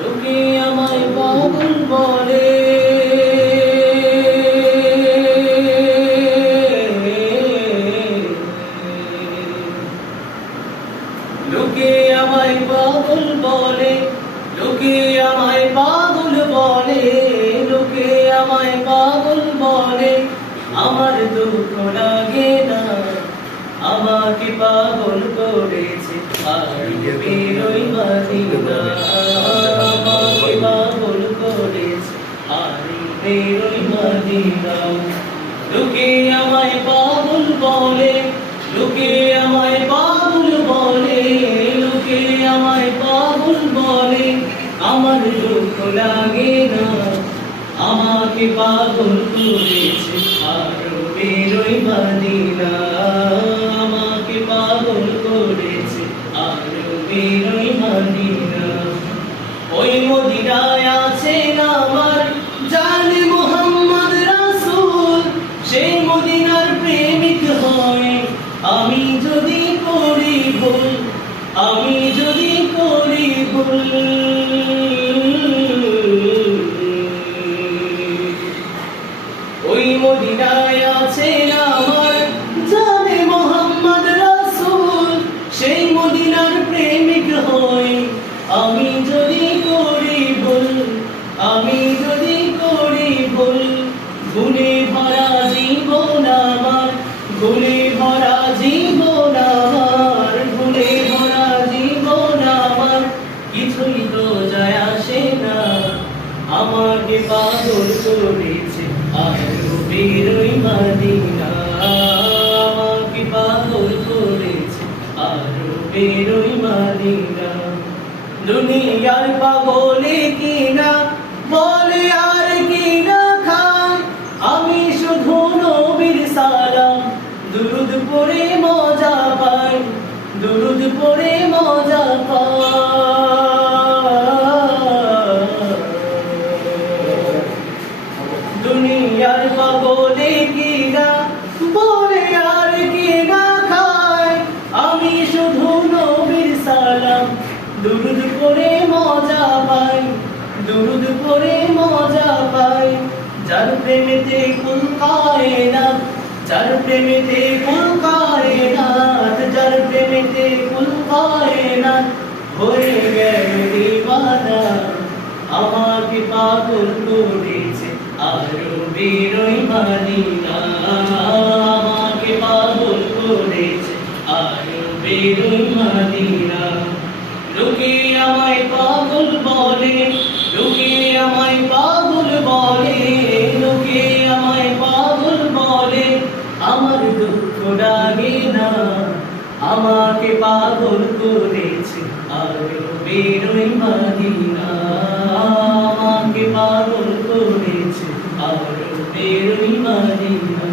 লোকে আমায় পাগল বলে, লোকে আমায় পাগল বলে, লোকে আমায় পাগল বলে, লোকে আমায় পাগল বলে, আমার দুঃখ লাগে না, আমাকে পাগল করেছে বেরোই মদিনা, আমাকে পাগল করেছে বেরোই মদিনা। লোকে আমায় পাগল বলে, লোকে আমায় পাগল বলে, লোকে আমায় পাগল বলে, আমার দুঃখ লাগে না, আমাকে পাগল করেছে বেরোই মদিনা, আমাকে পাগল করেছে বেরোই মদিনা। ওই মদিনায় আছেন আমার জানে মুহাম্মদ রাসূল, সেই মদিনার প্রেমিক হয়ে আমি যদি করি ভুল, আমি যদি করি ভুল, ওই মদিনায় আছেন আমার জানে মুহাম্মদ রাসূল, সেই মদিনার প্রেমিক হয়ে আমি যদি করি ভুল, আমি যদি করি ভুল, ভুলে ভরা জীবন আমার, ভুলে ভরা জীবন আমার, ভুলে ভরা জীবন আমার, কিছুই তো যায় আসে না, আমাকে পাগল করেছে বেরোই মদিনা, আমাকে পাগল করেছে বেরোই মদিনা। দুনিয়ার পাগলে কিনা বলে আর কিনা খায়, আমি শুধু নবীর সালাম দুরুদ পড়ে মজা পাই, দুরুদ পড়ে মজা পাই। দুনিয়ার পাগলে কিনা বলে আর কিনা খায়, আমি শুধু নবীর সালাম দুরুদ পড়ে মজা পাই, দুরুদ পড়ে মজা পাই। যার প্রেমেতে কুল কায়নাত, যার প্রেমেতে কুল কায়নাত, যার প্রেমেতে কুল কায়নাত হয়ে গেল দিওয়ানা, আমাকে পাগল করেছে বেরোই মদিনা, আমাকে পাগল করেছে বেরোই মদিনা। লোকে আমায় পাগল বলে, লোকে আমায় পাগল বলে, লোকে আমায় পাগল বলে, আমার দুঃখ লাগে না, আমাকে পাগল করেছে বেরোই মদিনা, আমাকে পাগল করেছে বেরোই মদিনা।